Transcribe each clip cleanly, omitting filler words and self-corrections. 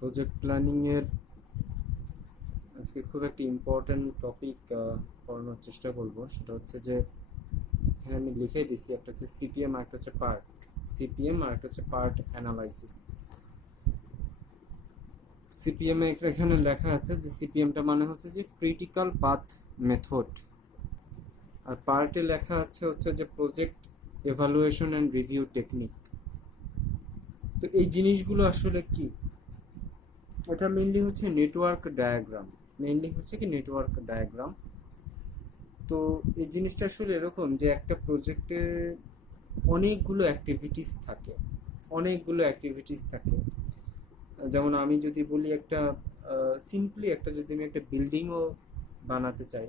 Project প্ল্যানিংয়ের আজকে খুব একটি ইম্পর্ট্যান্ট টপিক পড়ানোর চেষ্টা করব। সেটা হচ্ছে যে এখানে আমি লিখে দিছি, একটা হচ্ছে সিপিএম আর একটা হচ্ছে পার্ট সিপিএম আর একটা হচ্ছে পার্ট অ্যানালাইসিস। সিপিএম এখানে লেখা আছে যে সিপিএমটা মানে হচ্ছে যে ক্রিটিক্যাল পাথ মেথড, আর পার্টে লেখা আছে হচ্ছে যে project evaluation and review technique. তো এই জিনিসগুলো আসলে কি? এটা মেইনলি হচ্ছে নেটওয়ার্ক ডায়াগ্রাম, তো এই জিনিসটা আসলে এরকম যে একটা প্রজেক্টে অনেকগুলো অ্যাক্টিভিটিস থাকে। যেমন আমি যদি বলি একটা সিম্পলি একটা যদি আমি একটা বিল্ডিংও বানাতে চাই,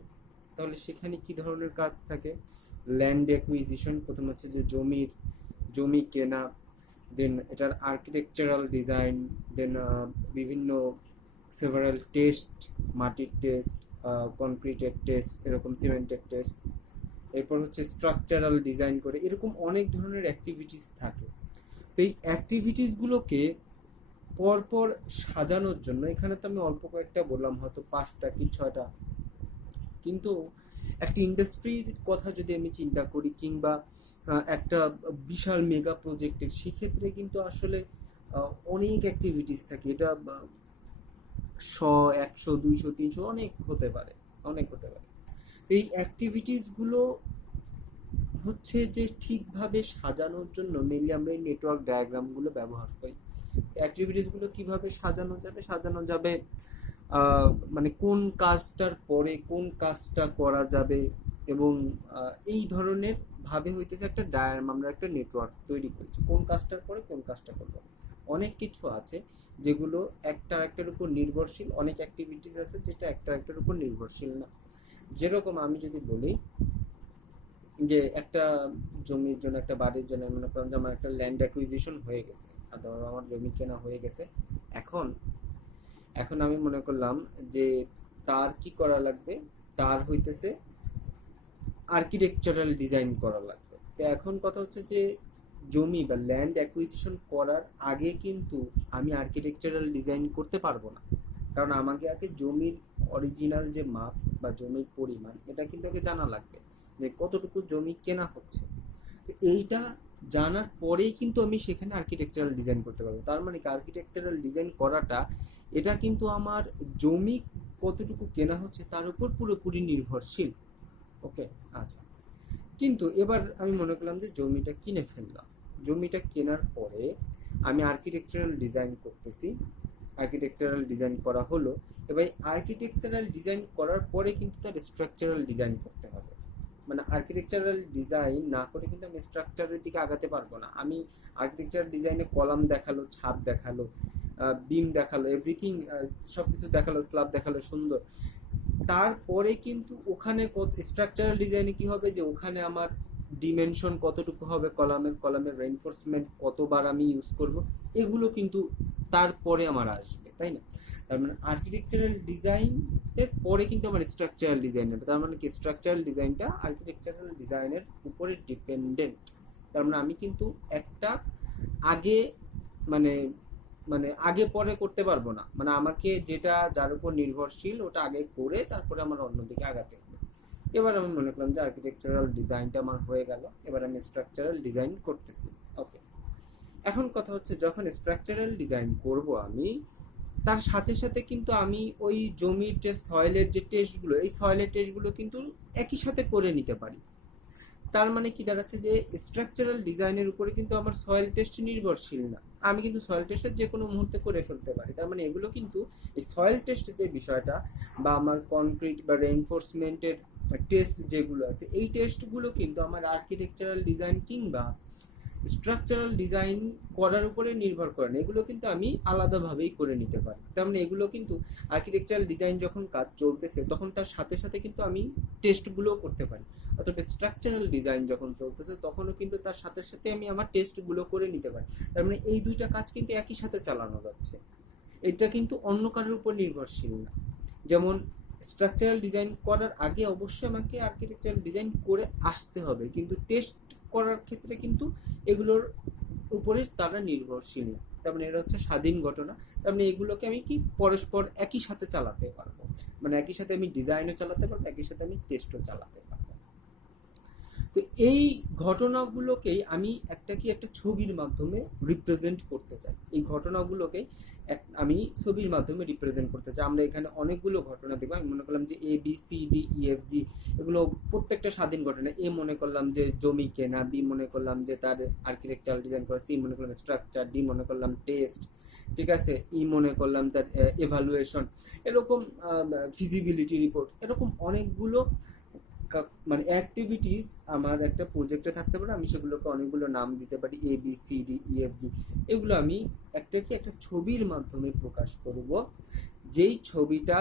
তাহলে সেখানে কি ধরনের কাজ থাকে? ল্যান্ড অ্যাকুইজিশন, প্রথম হচ্ছে যে জমি কেনা, দেন এটার আর্কিটেকচারাল ডিজাইন, দেন বিভিন্ন সেভারাল টেস্ট, মাটির টেস্ট, কনক্রিটের টেস্ট, এরকম সিমেন্টের টেস্ট, এরপর হচ্ছে স্ট্রাকচারাল ডিজাইন করে, এরকম অনেক ধরনের অ্যাক্টিভিটিস থাকে। তো এই অ্যাক্টিভিটিসগুলোকে পরপর সাজানোর জন্য, এখানে তো আমি অল্প কয়েকটা বললাম, হয়তো 5টা কি 6টা, কিন্তু একটা ইন্ডাস্ট্রির কথা যদি আমি চিন্তা করি, কিংবা একটা বিশাল মেগা প্রজেক্টের, সেক্ষেত্রে কিন্তু আসলে অনেক অ্যাক্টিভিটিস থাকে। এটা 100, 100, 200, 300 অনেক হতে পারে। এই অ্যাক্টিভিটিসগুলো হচ্ছে যে ঠিকভাবে সাজানোর জন্য মেনলি আমরা এই নেটওয়ার্ক ডায়াগ্রামগুলো ব্যবহার করি। অ্যাক্টিভিটিসগুলো কিভাবে সাজানো যাবে, মানে কোন কাজটার পরে কোন কাজটা করা যাবে, এবং এই ধরনের ভাবে হইতেছে একটা ডায়াগ্রাম, আমরা একটা নেটওয়ার্ক তৈরি করছি, কোন কাজটার পরে কোন কাজটা করবো। অনেক কিছু আছে যেগুলো একটা একটার উপর নির্ভরশীল, অনেক অ্যাক্টিভিটিস আছে যেটা একটা একটার উপর নির্ভরশীল না। যেরকম আমি যদি বলি যে একটা জমির জন্য, একটা বাড়ির জন্য, মনে করেন যে আমার একটা ল্যান্ড অ্যাকুইজিশন হয়ে গেছে, অথবা আমার জমি কেনা হয়ে গেছে। এখন এখন আমি মনে করলাম যে তার কি করা লাগবে, তার হইতেছে আর্কিটেকচারাল ডিজাইন করা লাগবে। তো এখন কথা হচ্ছে যে জমি বা ল্যান্ড অ্যাকুইজিশন করার আগে কিন্তু আমি আর্কিটেকচারাল ডিজাইন করতে পারবো না, কারণ আমাকে আগে জমির অরিজিনাল যে মাপ বা জমির পরিমাণ, এটা কিন্তু আগে জানা লাগবে যে কতটুকু জমি কেনা হচ্ছে। তো এইটা জানার পরেই কিন্তু আমি সেখানে আর্কিটেকচারাল ডিজাইন করতে পারবো। তার মানে কি, আর্কিটেকচারাল ডিজাইন করাটা এটা কিন্তু আমার জমি কতটুকু কেনা হচ্ছে তার উপর পুরোপুরি নির্ভরশীল। ওকে, আচ্ছা। কিন্তু এবার আমি মনে করলাম যে জমিটা কিনে ফেললাম, জমিটা কেনার পরে আমি আর্কিটেকচারাল ডিজাইন করতেছি, আর্কিটেকচারাল ডিজাইন করা হলো। এবার আর্কিটেকচারাল ডিজাইন করার পরে কিন্তু তার স্ট্রাকচারাল ডিজাইন করতে হবে। মানে আর্কিটেকচারাল ডিজাইন না করে কিন্তু আমি স্ট্রাকচারের দিকে আগাতে পারবো না। আমি আর্কিটেকচারাল ডিজাইনে কলাম দেখালো, ছাদ দেখালো, বিম দেখালো, এভরিথিং, সব কিছু দেখালো, স্ল্যাব দেখালো, সুন্দর। তারপরে কিন্তু ওখানে স্ট্রাকচারাল ডিজাইনে কি হবে, যে ওখানে আমার ডিমেনশন কতটুকু হবে, কলামের রেইনফোর্সমেন্ট কতবার আমি ইউজ করব, এগুলো কিন্তু তারপরে আমার আসবে, তাই না? তার মানে আর্কিটেকচারাল ডিজাইনের পরে কিন্তু আমার স্ট্রাকচারাল ডিজাইন হবে। তার মানে কি, স্ট্রাকচারাল ডিজাইনটা আর্কিটেকচারাল ডিজাইনের উপরে ডিপেন্ডেন্ট। তার মানে আমি কিন্তু একটা আগে, মানে মানে আগে পরে করতে পারবো না। মানে আমাকে যেটা যার উপর নির্ভরশীল ওটা আগে করে তারপরে আমার অন্যদিকে আগাতে হবে। এবার আমি মনে করলাম যে আর্কিটেকচারাল ডিজাইনটা আমার হয়ে গেল, এবার আমি স্ট্রাকচারাল ডিজাইন করতেছি। ওকে, এখন কথা হচ্ছে যখন স্ট্রাকচারাল ডিজাইন করব আমি, তার সাথে সাথে কিন্তু আমি ওই জমির যে সয়েলের যে টেস্টগুলো, এই সয়েলের টেস্টগুলো কিন্তু একই সাথে করে নিতে পারি। তার মানে কি দাঁড়াচ্ছে, যে স্ট্রাকচারাল ডিজাইনের উপরে কিন্তু আমার সয়েল টেস্ট নির্ভরশীল না, আমি কিন্তু সয়েল টেস্টের যে কোনো মুহূর্তে করে ফেলতে পারি। তার মানে এগুলো কিন্তু, এই সয়েল টেস্ট যে বিষয়টা, বা আমার কনক্রিট বা রেইনফোর্সমেন্টের টেস্ট যেগুলো আছে, এই টেস্টগুলো কিন্তু আমার আর্কিটেকচারাল ডিজাইন কিংবা স্ট্রাকচারাল ডিজাইন করার উপরে নির্ভর করে না, এগুলো কিন্তু আমি আলাদাভাবেই করে নিতে পারি। তার মানে এগুলো কিন্তু আর্কিটেকচারাল ডিজাইন যখন কাজ চলতেছে তখন তার সাথে সাথে কিন্তু আমি টেস্টগুলোও করতে পারি, অথবা স্ট্রাকচারাল ডিজাইন যখন চলতেছে তখনও কিন্তু তার সাথে সাথে আমি আমার টেস্টগুলো করে নিতে পারি। তার মানে এই দুইটা কাজ কিন্তু একই সাথে চালানো যাচ্ছে, এটা কিন্তু অন্য কারোর উপর নির্ভরশীল না। যেমন স্ট্রাকচারাল ডিজাইন করার আগে অবশ্যই আমাকে আর্কিটেকচারাল ডিজাইন করে আসতে হবে, কিন্তু টেস্ট করার ক্ষেত্রে কিন্তু এগুলোর উপরে তারা নির্ভরশীল না। তার মানে এটা হচ্ছে স্বাধীন ঘটনা। তার মানে এগুলোকে আমি কি পরস্পর একই সাথে চালাতে পারবো, মানে একই সাথে আমি ডিজাইনও চালাতে পারবো, একই সাথে আমি টেস্টও চালাতে পারবো। তো এই ঘটনাগুলোকেই আমি একটা ছবির মাধ্যমে রিপ্রেজেন্ট করতে চাই। এই ঘটনাগুলোকে আমি ছবির মাধ্যমে রিপ্রেজেন্ট করতে চাই। আমরা এখানে অনেকগুলো ঘটনা দেখবো। আমি মনে করলাম যে A B C D E F G, এগুলো প্রত্যেকটা স্বাধীন ঘটনা। এ মনে করলাম যে জমি কেনা, বি মনে করলাম যে তার আর্কিটেকচারাল ডিজাইন করা, সি মনে করলাম স্ট্রাকচার, ডি মনে করলাম টেস্ট, ঠিক আছে, ই মনে করলাম তার এভালুয়েশন, এরকম ফিজিবিলিটি রিপোর্ট, এরকম অনেকগুলো মানে অ্যাক্টিভিটিস আমার একটা প্রজেক্টে থাকতে পারে। আমি সেগুলোকে অনেকগুলো নাম দিতে পারি, A B C D E F G. এগুলো আমি একটা ছবির মাধ্যমে প্রকাশ করব। যেই ছবিটা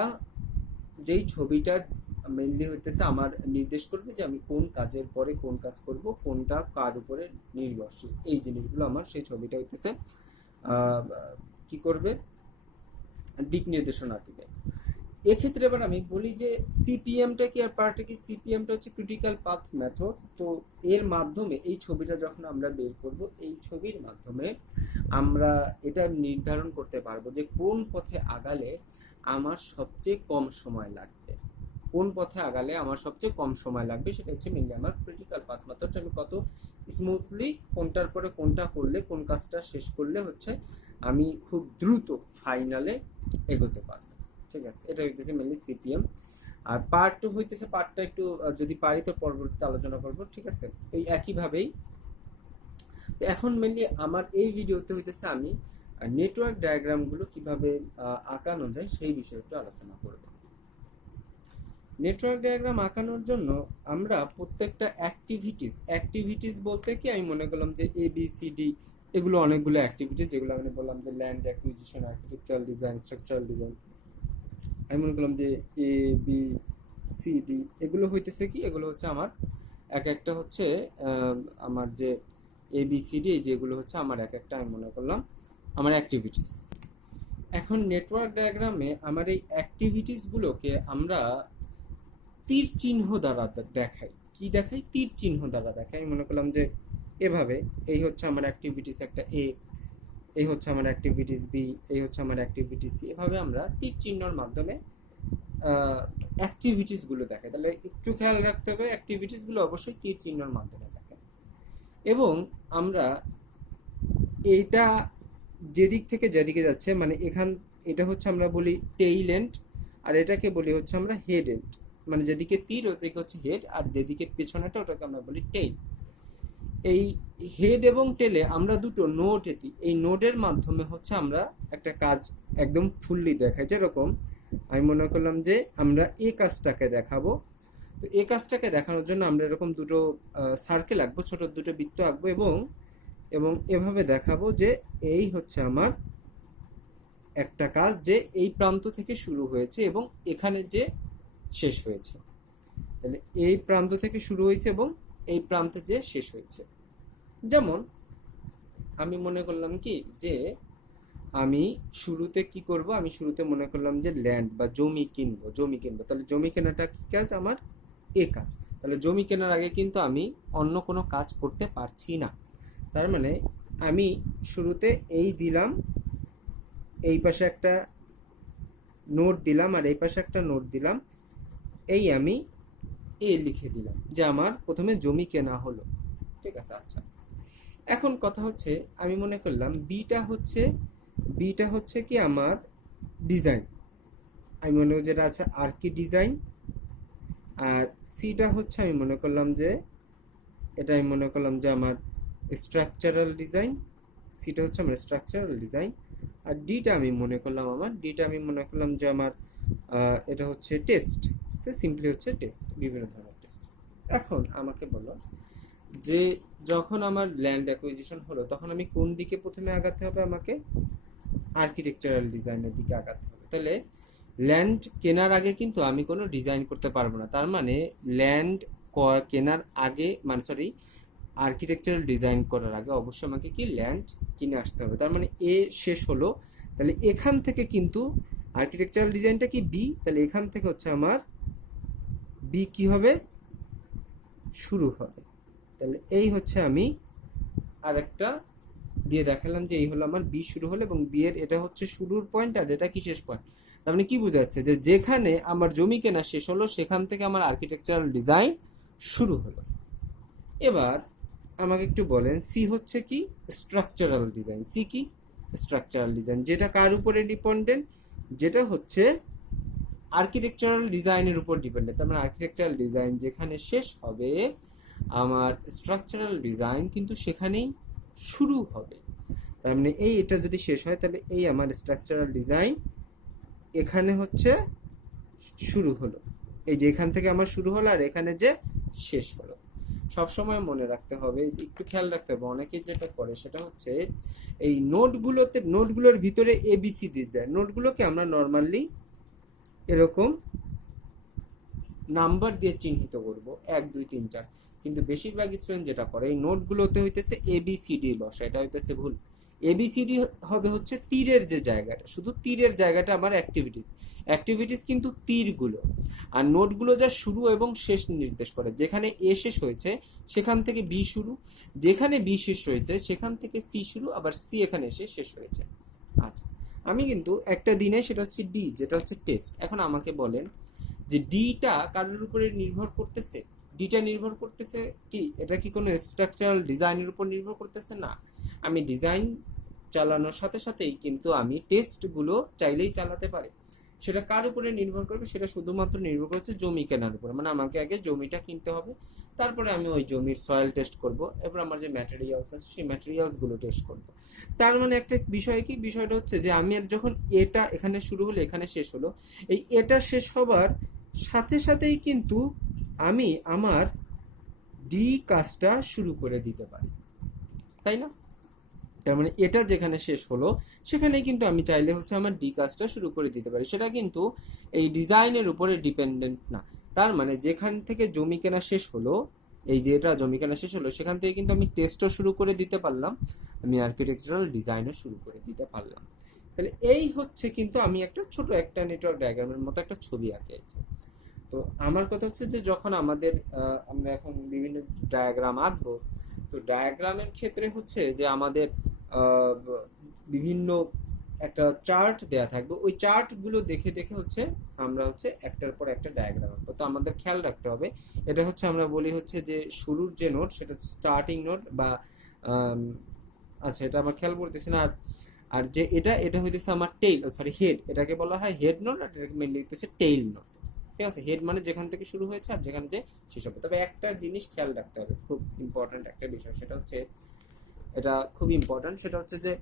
মেনলি হইতেছে আমার নির্দেশ করবে যে আমি কোন কাজের পরে কোন কাজ করব, কোনটা কার উপরে নির্ভরশীল, এই জিনিসগুলো আমার সেই ছবিটা হইতেছে কি করবে, দিক নির্দেশনা দিবে। এক্ষেত্রে এবার আমি বলি যে সিপিএমটা কি আর পার্টটা কি। সিপিএমটা হচ্ছে ক্রিটিক্যাল পাথ মেথড। তো এর মাধ্যমে এই ছবিটা যখন আমরা বের করব, এই ছবির মাধ্যমে আমরা এটা নির্ধারণ করতে পারবো যে কোন পথে আগালে আমার সবচেয়ে কম সময় লাগবে, কোন পথে আগালে আমার সবচেয়ে কম সময় লাগবে। সেটা হচ্ছে মেনলি আমার ক্রিটিক্যাল পাথ মেথড। আমি কত স্মুথলি কোনটার পরে কোনটা করলে, কোন কাজটা শেষ করলে হচ্ছে আমি খুব দ্রুত ফাইনালে এগোতে পারবো। ঠিক আছে, এটা হইতেছে মেনলি সিপিএম। আর পার্ট টু হইতেছে, পার্টটা একটু যদি পারি তো পরবর্তীতে আলোচনা করবো। ঠিক আছে, এই একইভাবেই। তো এখন মেনলি আমার এই ভিডিওতে হইতেছে আমি নেটওয়ার্ক ডায়াগ্রামগুলো কিভাবে আঁকানো যায় সেই বিষয়ে একটু আলোচনা করব। নেটওয়ার্ক ডায়াগ্রাম আঁকানোর জন্য আমরা প্রত্যেকটা অ্যাক্টিভিটিস বলতে কি আমি মনে করলাম যে এ বি সি ডি, এগুলো অনেকগুলো অ্যাক্টিভিটিস, যেগুলো আমি বললাম যে land acquisition, architectural design, structural design. আমি মনে করলাম যে এ বি সি ডি, এগুলো হইতেছে কি, এগুলো হচ্ছে আমার একটা হচ্ছে আমার যে এ বি সি ডি, যেগুলো হচ্ছে আমার একটা আমি মনে করলাম আমার অ্যাক্টিভিটিস। এখন নেটওয়ার্ক ডায়াগ্রামে আমার এই অ্যাক্টিভিটিসগুলোকে আমরা তীর চিহ্ন দ্বারা দেখাই। কি দেখাই? তীর চিহ্ন দ্বারা দেখাই। আমি মনে করলাম যে এভাবে, এই হচ্ছে আমার অ্যাক্টিভিটিস একটা এ, এই হচ্ছে আমার অ্যাক্টিভিটিস বি, এই হচ্ছে আমার অ্যাক্টিভিটিস সি। এভাবে আমরা তীর চিহ্নর মাধ্যমে অ্যাক্টিভিটিসগুলো দেখাই। তাহলে একটু খেয়াল রাখতে হবে, অ্যাক্টিভিটিসগুলো অবশ্যই তীর চিহ্নর মাধ্যমে দেখাই। এবং আমরা এইটা যেদিক থেকে যেদিকে যাচ্ছে, মানে এটা হচ্ছে আমরা বলি টেইল এন্ড, আর এটাকে বলি হচ্ছে আমরা হেড এন্ড। মানে যেদিকে তীর ওদিকে হচ্ছে হেড, আর যেদিকে পেছনেটা ওটাকে আমরা বলি টেইল। এই হেড এবং টেলে আমরা দুটো নোড দিই। এই নোডের মাধ্যমে হচ্ছে আমরা একটা কাজ একদম ফুললি দেখাই। যেরকম আমি মনে করলাম যে আমরা এই কাজটাকে দেখাবো। তো এই কাজটাকে দেখানোর জন্য আমরা এরকম দুটো সার্কেল আঁকবো, ছোট দুটো বৃত্ত আঁকবো, এবং এভাবে দেখাবো যে এই হচ্ছে আমার একটা কাজ যে এই প্রান্ত থেকে শুরু হয়েছে এবং এখানে যে শেষ হয়েছে। তাহলে এই প্রান্ত থেকে শুরু হয়েছে এবং এই প্রান্তে যে শেষ হয়েছে। যেমন আমি মনে করলাম কি যে আমি শুরুতে কি করব, আমি শুরুতে মনে করলাম যে ল্যান্ড বা জমি কিনবো। তাহলে জমি কেনাটা কি কাজ? আমার এ কাজ। তাহলে জমি কেনার আগে কিন্তু আমি অন্য কোনো কাজ করতে পারছি না। তার মানে আমি শুরুতে এই দিলাম, এই পাশে একটা নোট দিলাম আর এই পাশে একটা নোট দিলাম, এই আমি এ লিখে দিলাম যে আমার প্রথমে জমি কেনা হলো। ঠিক আছে, আচ্ছা। এখন কথা হচ্ছে আমি মনে করলাম বিটা হচ্ছে কি আমার ডিজাইন। আমি মনে করি যেটা আছে আর্কি ডিজাইন, আর সিটা হচ্ছে আমি মনে করলাম যে এটা আমি মনে করলাম যে আমার স্ট্রাকচারাল ডিজাইন। সিটা হচ্ছে আমার স্ট্রাকচারাল ডিজাইন। আর ডিটা আমি মনে করলাম যে আমার এটা হচ্ছে টেস্ট। সিম্পলি হচ্ছে টেস্ট, বিভিন্ন ধরনের টেস্ট। এখন আমাকে বলো যে যখন আমার ল্যান্ড অ্যাকুইজিশন হলো তখন আমি কোন দিকে প্রথমে আগাতে হবে? আমাকে আর্কিটেকচারাল ডিজাইনের দিকে আগাতে হবে। তাহলে ল্যান্ড কেনার আগে কিন্তু আমি কোনো ডিজাইন করতে পারবো না। তার মানে ল্যান্ড কেনার আগে, মানে সরি, আর্কিটেকচারাল ডিজাইন করার আগে অবশ্যই আমাকে কি ল্যান্ড কিনে আসতে হবে। তার মানে এ শেষ হলো। তাহলে এখান থেকে কিন্তু আর্কিটেকচারাল ডিজাইনটা কি বি, তাহলে এখান থেকে হচ্ছে আমার বি কি হবে? শুরু হবে। তাহলে এই হচ্ছে আমি আরেকটা দিয়ে দেখালাম যে এই হলো আমার বি শুরু হলো, এবং বি এর এটা হচ্ছে শুরুর পয়েন্ট আর এটা কি শেষ পয়েন্ট। তার মানে কি বোঝা যাচ্ছে যে যেখানে আমার জমি কেনা শেষ হলো সেখান থেকে আমার আর্কিটেকচারাল ডিজাইন শুরু হলো। এবার আমাকে একটু বলেন সি হচ্ছে কি, স্ট্রাকচারাল ডিজাইন। সি কি, স্ট্রাকচারাল ডিজাইন, যেটা কার উপরে ডিপেন্ডেন্ট, যেটা হচ্ছে আর্কিটেকচারাল ডিজাইনের উপর ডিপেন্ডেন্ট। তার মানে আর্কিটেকচারাল ডিজাইন যেখানে শেষ হবে আমার স্ট্রাকচারাল ডিজাইন কিন্তু সেখানেই শুরু হবে। তার মানে এই এটা যদি শেষ হয় তাহলে এই আমার স্ট্রাকচারাল ডিজাইন এখানে হচ্ছে শুরু হলো, এই যে এখান থেকে আমার শুরু হলো আর এখানে যে শেষ হলো। সবসময় মনে রাখতে হবে, একটু খেয়াল রাখতে হবে, অনেকে যেটা করে সেটা হচ্ছে এই নোটগুলোর ভিতরে এবিসি দিয়ে যায়। নোটগুলোকে আমরা নর্মালি এরকম নাম্বার দিয়ে চিহ্নিত করব 1 2 3 4, কিন্তু বেশিরভাগ স্টুডেন্ট যেটা করে এই নোটগুলোতে হইতেছে এবিসিডি বসে, এটা হইতেছে ভুল। এবিসিডি হবে হচ্ছে তীরের যে জায়গাটা, শুধু তীরের জায়গাটা আমার অ্যাক্টিভিটিস কিন্তু তীরগুলো, আর নোটগুলো যা শুরু এবং শেষ নির্দেশ করে। যেখানে এ শেষ হয়েছে সেখান থেকে বি শুরু, যেখানে বি শেষ হয়েছে সেখান থেকে সি শুরু, আবার সি এখানে এসে শেষ হয়েছে। আচ্ছা, আমি কিন্তু একটা দিনে সেটা হচ্ছে ডি, যেটা হচ্ছে টেস্ট। এখন আমাকে বলেন যে ডিটা কারোর উপরে নির্ভর করতেছে, ডিটা নির্ভর করতেছে কি, এটা কি কোনো স্ট্রাকচারাল ডিজাইনের উপর নির্ভর করতেছে? না। আমি ডিজাইন চালানোর সাথে সাথেই কিন্তু আমি টেস্টগুলো চাইলেই চালাতে পারি। সেটা কার উপরে নির্ভর করবে, সেটা শুধুমাত্র নির্ভর করছে জমি কেনার উপরে। মানে আমাকে আগে জমিটা কিনতে হবে, তারপরে আমি ওই জমির সয়েল টেস্ট করব, এরপর আমার যে ম্যাটেরিয়ালস আছে সেই ম্যাটেরিয়ালসগুলো টেস্ট করব। তার মানে একটা বিষয় কি, বিষয়টা হচ্ছে যে আমি আর যখন এটা এখানে শুরু হলো এখানে শেষ হলো, এই এটা শেষ হবার সাথে সাথেই কিন্তু আমি আমার ডি কাজটা শুরু করে দিতে পারি, তাই না? তার মানে এটা যেখানে শেষ হলো সেখানেই কিন্তু আমি চাইলে হচ্ছে আমার ডি কাজটা শুরু করে দিতে পারি, সেটা কিন্তু এই ডিজাইনের উপরে ডিপেন্ডেন্ট না। তার মানে যেখান থেকে জমি কেনা শেষ হলো, এই যে এটা জমি কেনা শেষ হলো সেখান থেকে কিন্তু আমি টেস্টও শুরু করে দিতে পারলাম, আমি আর্কিটেকচারাল ডিজাইনও শুরু করে দিতে পারলাম। তাহলে এই হচ্ছে কিন্তু আমি একটা ছোট একটা নেটওয়ার্ক ডায়াগ্রামের মতো একটা ছবি আঁকিয়েছি। তো আমার কথা হচ্ছে যে যখন আমাদের আমরা এখন বিভিন্ন ডায়াগ্রাম আঁকবো, তো ডায়াগ্রামের ক্ষেত্রে হচ্ছে যে আমাদের বিভিন্ন একটা চার্ট দেয়া থাকবে, ওই চার্টগুলো দেখে দেখে হচ্ছে আমরা হচ্ছে একটার পর একটা ডায়াগ্রাম আঁকবো। তো আমাদের খেয়াল রাখতে হবে, এটা হচ্ছে আমরা বলি হচ্ছে যে শুরুর যে নোট সেটা হচ্ছে স্টার্টিং নোট বা আচ্ছা এটা আমার খেয়াল করতেছি না। আর যে এটা এটা হইতেছে আমার টেইল, সরি হেড, এটাকে বলা হয় হেড নোট, আর এটাকে মেনলি হইতেছে টেইল নোট। ঠিক আছে, হেড মানে যেখান থেকে শুরু হয়েছে আর যেখানে যে শেষ হবে। তবে একটা জিনিস খেয়াল রাখতে হবে, খুব ইম্পর্ট্যান্ট একটা বিষয়, সেটা হচ্ছে এটা খুব ইম্পর্ট্যান্ট, সেটা হচ্ছে যে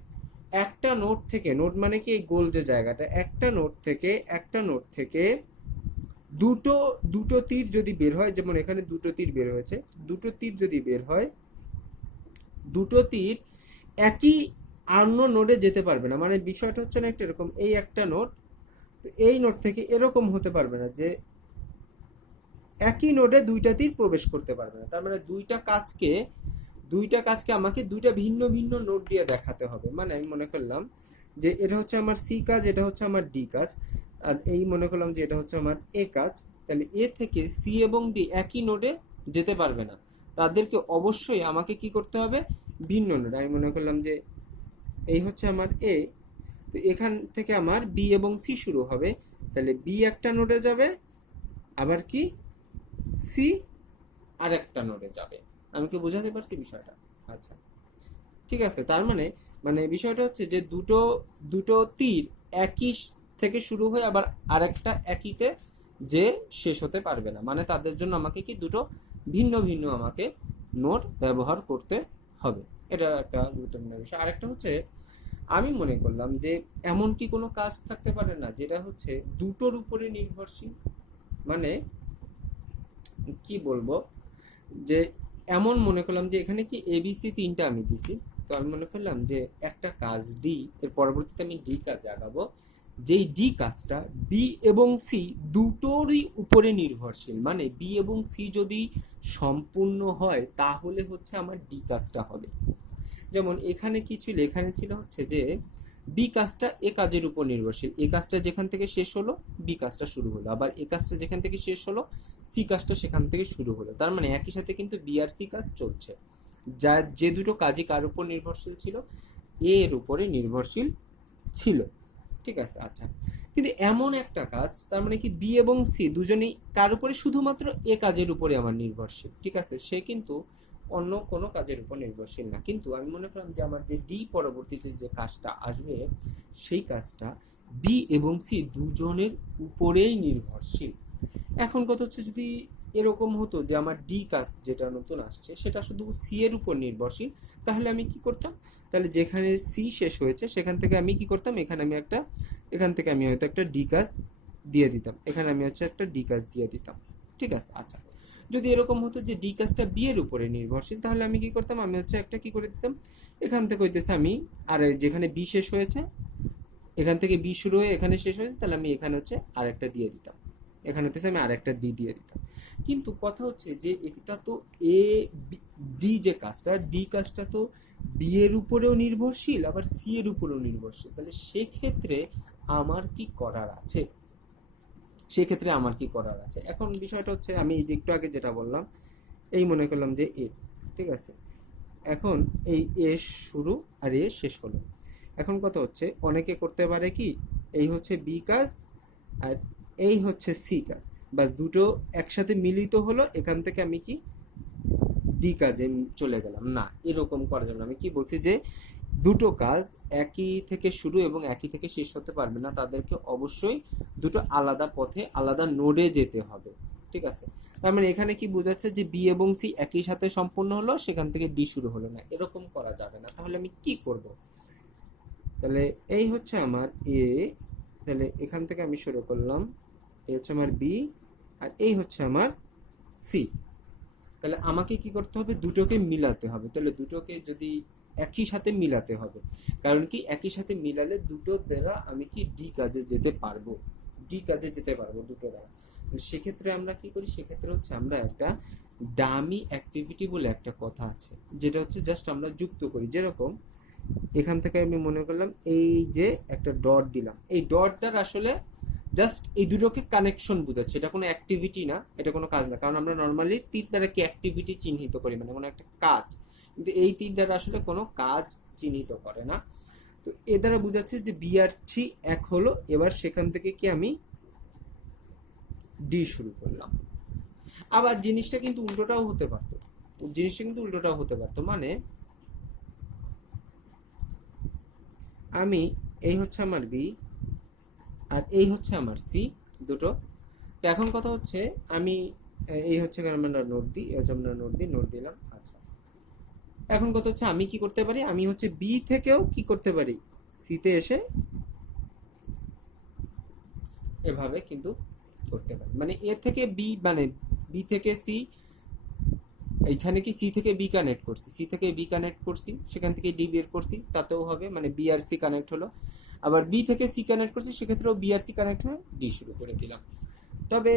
একটা নোট থেকে, নোট মানে কি এই গোল যে জায়গাটা, একটা নোট থেকে দুটো দুটো তীর যদি বের হয়, যেমন এখানে দুটো তীর বের হয়েছে, দুটো তীর যদি বের হয়, দুটো তীর একই অন্য নোডে যেতে পারবে না। মানে বিষয়টা হচ্ছে না একটা এরকম, এই একটা নোট, তো এই নোট থেকে এরকম হতে পারবে না যে একই নোডে দুইটা তীর প্রবেশ করতে পারবে না। তার মানে দুইটা কাজকে আমাকে দুইটা ভিন্ন ভিন্ন নোট দিয়ে দেখাতে হবে। মানে আমি মনে করলাম যে এটা হচ্ছে আমার সি কাজ, এটা হচ্ছে আমার ডি কাজ, আর এই মনে করলাম যে এটা হচ্ছে আমার এ কাজ। তাহলে এ থেকে সি এবং ডি একই নোডে যেতে পারবে না, তাদেরকে অবশ্যই আমাকে কি করতে হবে, ভিন্ন নোড। আমি মনে করলাম যে এই হচ্ছে আমার এ, তো এখান থেকে আমার বি এবং সি শুরু হবে, তাহলে বি একটা নোডে যাবে, আবার কি সি আরেকটা নোডে যাবে। আমি কি বোঝাতে পারছি বিষয়টা? আচ্ছা, ঠিক আছে। তার মানে মানে বিষয়টা হচ্ছে যে দুটো দুটো তীর একই থেকে শুরু হয়ে আবার আরেকটা একইতে যে শেষ হতে পারবে না, মানে তাদের জন্য আমাকে কি দুটো ভিন্ন ভিন্ন আমাকে নোড ব্যবহার করতে হবে। এটা একটা গুরুত্বপূর্ণ বিষয়। আরেকটা হচ্ছে আমি মনে করলাম যে এমন কি কোনো কাজ থাকতে পারে না যেটা হচ্ছে দুটোর উপরে নির্ভরশীল। মানে কি বলবো, যে এমন মনে করলাম যে এখানে কি এবিসি তিনটা আমি দিছি, তো আমি মনে করলাম যে একটা কাজ ডি, এর পরবর্তীতে আমি ডি কাজ আগাবো, যেই ডি কাজটা বি এবং সি দুটোরই উপরে নির্ভরশীল। মানে বি এবং সি যদি সম্পূর্ণ হয় তাহলে হচ্ছে আমার ডি কাজটা হবে। যেমন এখানে কি ছিল, এখানে ছিল হচ্ছে যে বি কাজটা এ কাজের উপর নির্ভরশীল, এ কাজটা যেখান থেকে শেষ হলো বি কাজটা শুরু হলো, আবার এ কাজটা যেখান থেকে শেষ হলো সি কাজটা সেখান থেকে শুরু হলো। তার মানে একই সাথে কিন্তু বি আর সি কাজ চলছে, যা যে দুটো কাজই কার উপর নির্ভরশীল ছিল, এ এর উপরে নির্ভরশীল ছিল। ঠিক আছে, আচ্ছা। কিন্তু এমন একটা কাজ, তার মানে কি বি এবং সি দুজনেই কার উপরে, শুধুমাত্র এ কাজের উপরে আমার নির্ভরশীল। ঠিক আছে, সে কিন্তু অন্য কোনো কাজের উপর নির্ভরশীল না। কিন্তু আমি মনে করলাম যে আমার যে ডি পরবর্তীতে যে কাজটা আসবে, সেই কাজটা বি এবং সি দুজনের উপরেই নির্ভরশীল। এখন কথা হচ্ছে, যদি এরকম হতো যে আমার ডি কাজ যেটা নতুন আসছে সেটা শুধু সি এর উপর নির্ভরশীল, তাহলে আমি কি করতাম, তাহলে যেখানে সি শেষ হয়েছে সেখান থেকে আমি কি করতাম, এখান থেকে আমি হয়তো একটা ডি কাজ দিয়ে দিতাম, এখানে আমি হচ্ছে একটা ডি কাজ দিয়ে দিতাম। ঠিক আছে, আচ্ছা। যদি এরকম হতো যে ডি কাজটা বি এর উপরে নির্ভরশীল, তাহলে আমি কি করতাম, আমি হচ্ছে একটা কি করে দিতাম, এখান থেকে হইতেছে আমি, আর যেখানে বি শেষ হয়েছে, এখান থেকে বি শুরু হয়ে এখানে শেষ হয়েছে, তাহলে আমি এখানে হচ্ছে আরেকটা দিয়ে দিতাম, এখানে হচ্ছে আমি আরেকটা ডি দিয়ে দিতাম। কিন্তু কথা হচ্ছে যে এটা তো এ ডি, যে কাজটা ডি কাজটা তো বি এর উপরেও নির্ভরশীল, আবার সি এর উপরেও নির্ভরশীল। তাহলে সেক্ষেত্রে আমার কি করার আছে, এখন বিষয়টা হচ্ছে, আমি এই যে একটু আগে যেটা বললাম, এই মনে করলাম যে এ, ঠিক আছে, এখন এই এ শুরু আর এ শেষ হলো। এখন কথা হচ্ছে, অনেকে করতে পারে কি, এই হচ্ছে বি কাজ আর এই হচ্ছে সি কাজ, বাস দুটো একসাথে মিলিত হলো, এখান থেকে আমি কি ডি কাজে চলে গেলাম। না, এরকম করা যাবে না। আমি কি বলছি যে দুটো কাজ একই থেকে শুরু এবং একই থেকে শেষ হতে পারবে না, তাদেরকে অবশ্যই দুটো আলাদা পথে আলাদা নোডে যেতে হবে। ঠিক আছে, তার মানে এখানে কি বোঝাচ্ছে যে বি এবং সি একই সাথে সম্পূর্ণ হলো, সেখান থেকে ডি শুরু হলো না, এরকম করা যাবে না। তাহলে আমি কি করব, তাহলে এই হচ্ছে আমার এ, তাহলে এখান থেকে আমি শুরু করলাম, এই হচ্ছে আমার বি, আর এই হচ্ছে আমার সি। তাহলে আমাকে কি করতে হবে, দুটোকে মিলাতে হবে। তাহলে দুটোকে যদি একই সাথে মিলাতে হবে, কারণ কি একই সাথে মিলালে দুটো দ্বারা আমি কি ডি কাজে যেতে পারবো, দুটো দ্বারা। সেক্ষেত্রে আমরা কি করি, সেক্ষেত্রে হচ্ছে আমরা একটা ডামি অ্যাক্টিভিটি বলে একটা কথা আছে, যেটা হচ্ছে জাস্ট আমরা যুক্ত করি। যেরকম এখান থেকে আমি মনে করলাম এই যে একটা ডট দিলাম, এই ডট দ্বারা আসলে জাস্ট এই দুটোকে কানেকশন বোঝাচ্ছে, এটা কোনো অ্যাক্টিভিটি না, এটা কোনো কাজ না। কারণ আমরা নর্মালি তীর দ্বারা কি অ্যাক্টিভিটি চিহ্নিত করি, মানে কোনো একটা কাজ, কিন্তু এই তীর দ্বারা আসলে কোনো কাজ চিহ্নিত করে না। তো এ দ্বারা বোঝাচ্ছে যে বি আর সি এক হলো, এবার সেখান থেকে কি আমি ডি শুরু করলাম। আবার জিনিসটা কিন্তু উল্টোটাও হতে পারতো, মানে আমি, এই হচ্ছে আমার বি আর এই হচ্ছে আমার সি দুটো। তো এখন কথা হচ্ছে, আমি এই হচ্ছে আমরা নোট দিই, এই হচ্ছে আমরা নোট দিলাম। আচ্ছা, এখন কথা হচ্ছে আমি কি করতে পারি, আমি হচ্ছে বি থেকেও কি করতে পারি, সিতে এসে এভাবে কিন্তু করতে পারি, মানে এ থেকে বি, মানে বি থেকে সি, এইখানে কি সি থেকে বি কানেক্ট করছি, সেখান থেকে ডি বের করছি, তাতেও হবে, মানে বি আর সি কানেক্ট হলো। আবার বি থেকে সি কানেক্ট করছি, সেক্ষেত্রেও বি আর সি কানেক্ট হয়ে ডি শুরু করে দিলাম। তবে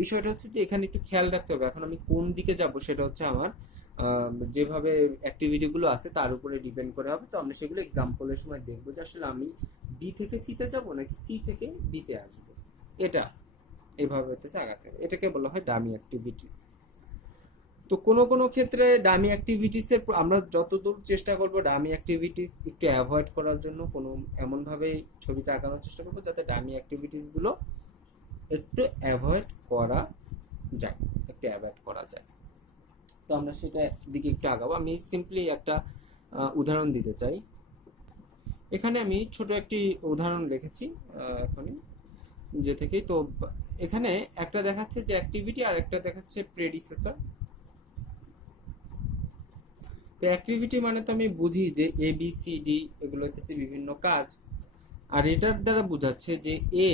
বিষয়টা হচ্ছে যে এখানে একটু খেয়াল রাখতে হবে, এখন আমি কোন দিকে যাব সেটা হচ্ছে আমার যেভাবে অ্যাক্টিভিটিগুলো আছে তার উপরে ডিপেন্ড করে হবে। তো আমরা সেগুলো এক্সাম্পলের সময় দেখবো যে আসলে আমি বি থেকে সিতে যাব নাকি সি থেকে বিতে আসবো, এটা এইভাবে হতেছে আগাতে হবে। এটাকে বলা হয় ডামি অ্যাক্টিভিটিস। তো কোনো কোনো ক্ষেত্রে ডামি অ্যাক্টিভিটিসের আমরা যতদূর চেষ্টা করব ডামি অ্যাক্টিভিটিস একটু অ্যাভয়েড করার জন্য, কোনো এমনভাবে ছবিটা আঁকানোর চেষ্টা করবো যাতে ডামি অ্যাক্টিভিটিসগুলো একটু অ্যাভয়েড করা যায়। তো আমরা সেটা দিকে একটু আগাবো। আমি সিম্পলি একটা উদাহরণ দিতে চাই। এখানে আমি ছোট একটি উদাহরণ লিখেছি এখনই, যে থেকে। তো এখানে একটা দেখাচ্ছে যে অ্যাক্টিভিটি আর একটা দেখাচ্ছে প্রেডিসেসর। তো অ্যাক্টিভিটি মানে তো আমি বুঝি যে এ বি সি ডি এগুলো হচ্ছে বিভিন্ন কাজ, আর এটার দ্বারা বোঝাচ্ছে যে এ